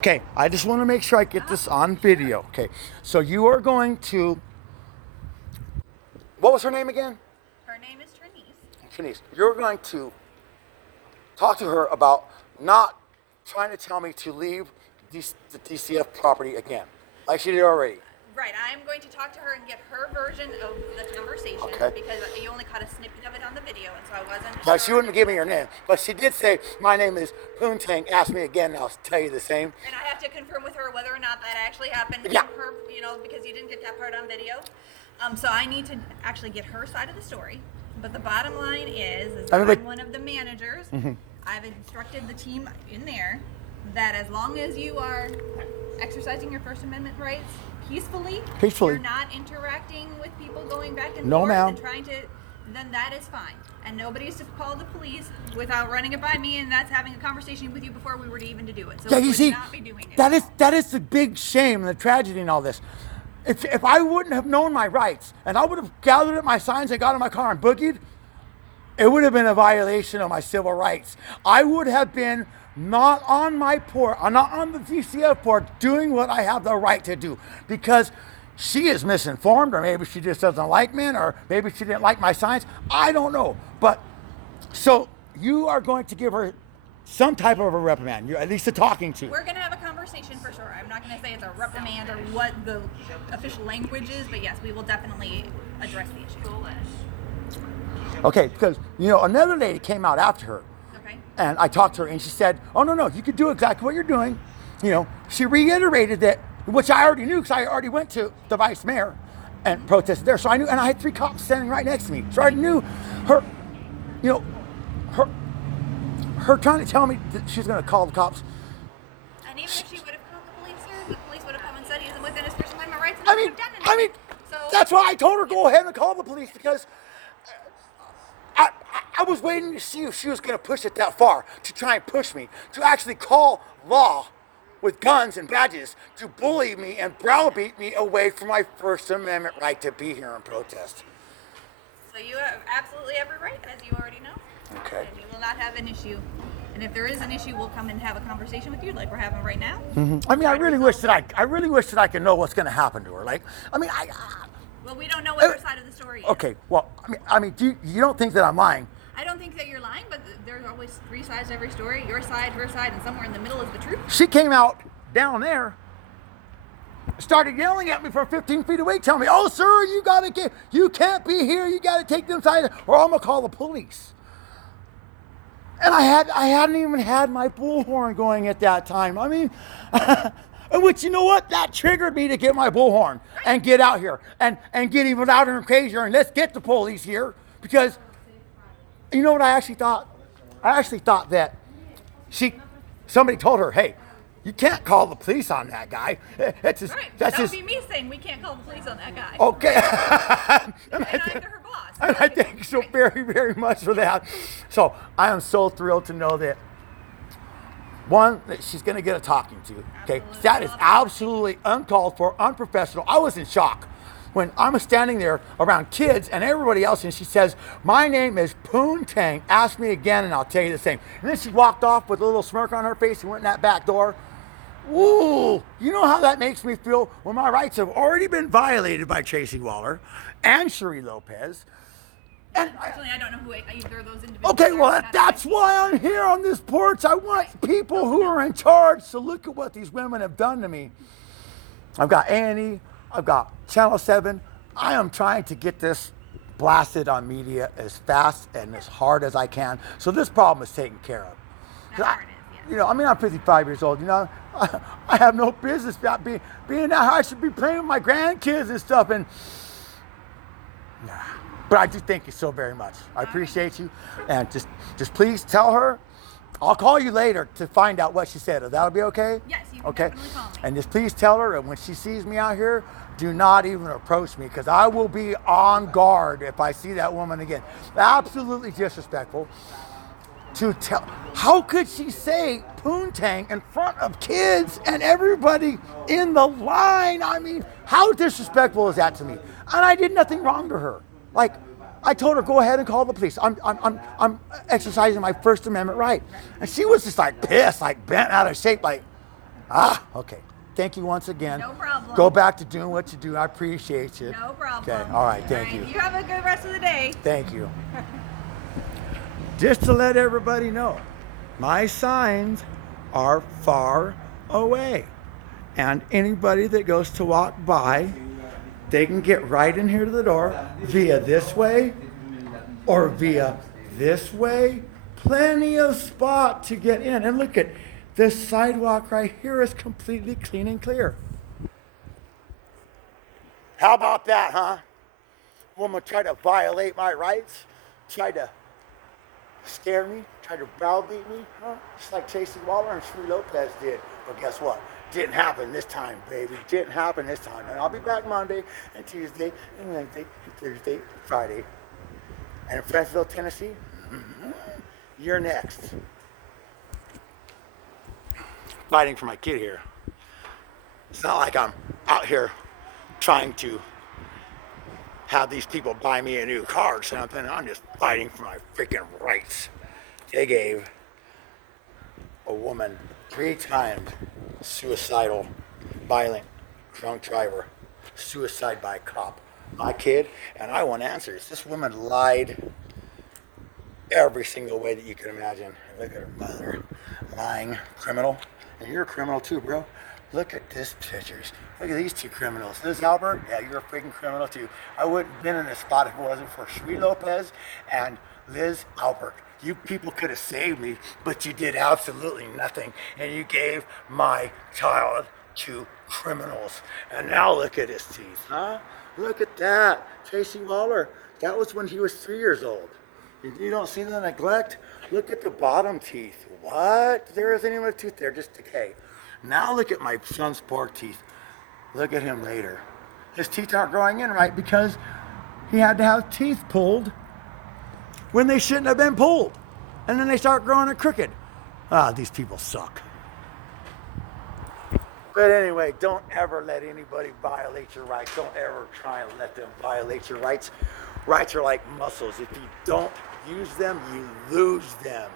Okay, I just want to make sure I get this on video. Okay, so you are going to, what was her name again? Her name is Turnese. Turnese. You're going to talk to her about not trying to tell me to leave the DCF property again, like she did already. Right, I'm going to talk to her and get her version of the conversation because you only caught a snippet of it on the video, and so I wasn't But sure. she wouldn't give me her name. But she did say, my name is Poontang, ask me again, and I'll tell you the same. And I have to confirm with her whether or not that actually happened. Yeah. Her, because you didn't get that part on video. So I need to actually get her side of the story. But the bottom line is I'm one of the managers. Mm-hmm. I've instructed the team in there that as long as you are exercising your First Amendment rights peacefully, you're not interacting with people going back and forth and trying to, then that is fine. And nobody's to call the police without running it by me, and that's having a conversation with you before we were to even to do it. So we would not be doing it. That is the big shame and the tragedy in all this. If I wouldn't have known my rights and I would have gathered up my signs and got in my car and boogied, it would have been a violation of my civil rights. I would have been not on my porch, not on the DCF porch, doing what I have the right to do, because she is misinformed, or maybe she just doesn't like me, or maybe she didn't like my signs. I don't know. But so you are going to give her some type of a reprimand, at least a talking to. We're going to have a conversation for sure. I'm not going to say it's a reprimand or what the official language is, but yes, we will definitely address the issue. Okay, because, another lady came out after her. Okay. And I talked to her, and she said, oh, no, you could do exactly what you're doing. She reiterated that, which I already knew, because I already went to the vice mayor and protested there. So I knew, and I had 3 cops standing right next to me. So I knew her, her trying to tell me that she's going to call the cops. And even if she would have called the police here, the police would have come and said he isn't within his First Amendment rights, and would have done anything. That's why I told her, go ahead and call the police, because I was waiting to see if she was going to push it that far, to try and push me, to actually call law with guns and badges to bully me and browbeat me away from my First Amendment right to be here and protest. So you have absolutely every right, as you already know. Okay. And you will not have an issue. And if there is an issue, we'll come and have a conversation with you, like we're having right now. Mm-hmm. I mean, I really wish that I could know what's going to happen to her. Well, we don't know what her side of the story is. Okay. Well, you don't think that I'm lying? I don't think that you're lying, but there's always 3 sides to every story. Your side, her side, and somewhere in the middle is the truth. She came out down there, started yelling at me from 15 feet away, telling me, "Oh, sir, you can't be here. You got to take them side, or I'm gonna call the police." And I hadn't even had my bullhorn going at that time. I mean, which, you know what? That triggered me to get my bullhorn and get out here and get even louder and crazier, and let's get the police here, because you know what I actually thought? I actually thought that somebody told her, "Hey, you can't call the police on that guy." That's just, right. That would be me saying we can't call the police on that guy. Okay. and I'm her boss. And I thank you so very, very much for that. So I am so thrilled to know that, one, that she's going to get a talking to. Okay, that is absolutely uncalled for, unprofessional. I was in shock when I'm standing there around kids and everybody else, and she says, "My name is Poontang. Ask me again, and I'll tell you the same." And then she walked off with a little smirk on her face and went in that back door. Ooh, you know how that makes me feel when my rights have already been violated by Tracy Waller and Cherie Lopez. And actually, I don't know who either of those individuals Okay, well, are. that's why I'm here on this porch. I want people who are in charge to look at what these women have done to me. I've got A&E. I've got Channel 7. I am trying to get this blasted on media as fast and as hard as I can, so this problem is taken care of. I'm 55 years old. I have no business being out. I should be playing with my grandkids and stuff. But I do thank you so very much. I appreciate you, and just please tell her. I'll call you later to find out what she said. That'll be okay? Yes, you can definitely call me. And just please tell her, and when she sees me out here, do not even approach me, because I will be on guard if I see that woman again. Absolutely disrespectful. How could she say Poontang in front of kids and everybody in the line? I mean, how disrespectful is that to me? And I did nothing wrong to her. I told her, go ahead and call the police. I'm exercising my First Amendment right. And she was just pissed, bent out of shape, Okay. Thank you once again. No problem. Go back to doing what you do. I appreciate you. No problem. Okay. All right. Thank you. You have a good rest of the day. Thank you. Just to let everybody know, my signs are far away. And anybody that goes to walk by, they can get right in here to the door via this way or via this way. Plenty of spot to get in. And look at this sidewalk right here is completely clean and clear. How about that, huh? Woman tried to violate my rights, tried to scare me, tried to browbeat me, huh? Just like Tracy Waller and Sri Lopez did. But guess what? Didn't happen this time, baby. Didn't happen this time. And I'll be back Monday and Tuesday and Wednesday and Thursday and Friday. And in Franceville, Tennessee, you're next. Fighting for my kid here. It's not like I'm out here trying to have these people buy me a new car or something. I'm just fighting for my freaking rights. They gave a woman 3 times suicidal, violent, drunk driver, suicide by cop. My kid, and I want answers. This woman lied every single way that you can imagine. Look at her mother, lying criminal. And you're a criminal too, bro. Look at this pictures. Look at these 2 criminals. Liz Albert, yeah, you're a freaking criminal too. I wouldn't have been in this spot if it wasn't for Sri Lopez and Liz Albert. You people could have saved me, but you did absolutely nothing. And you gave my child to criminals. And now look at his teeth, huh? Look at that. Tracy Waller, that was when he was 3 years old. You don't see the neglect? Look at the bottom teeth. What? There isn't even a tooth there, just decay. Now look at my son's poor teeth. Look at him later. His teeth aren't growing in right because he had to have teeth pulled when they shouldn't have been pulled. And then they start growing crooked. These people suck. But anyway, don't ever let anybody violate your rights. Don't ever try and let them violate your rights. Rights are like muscles. If you don't use them, you lose them.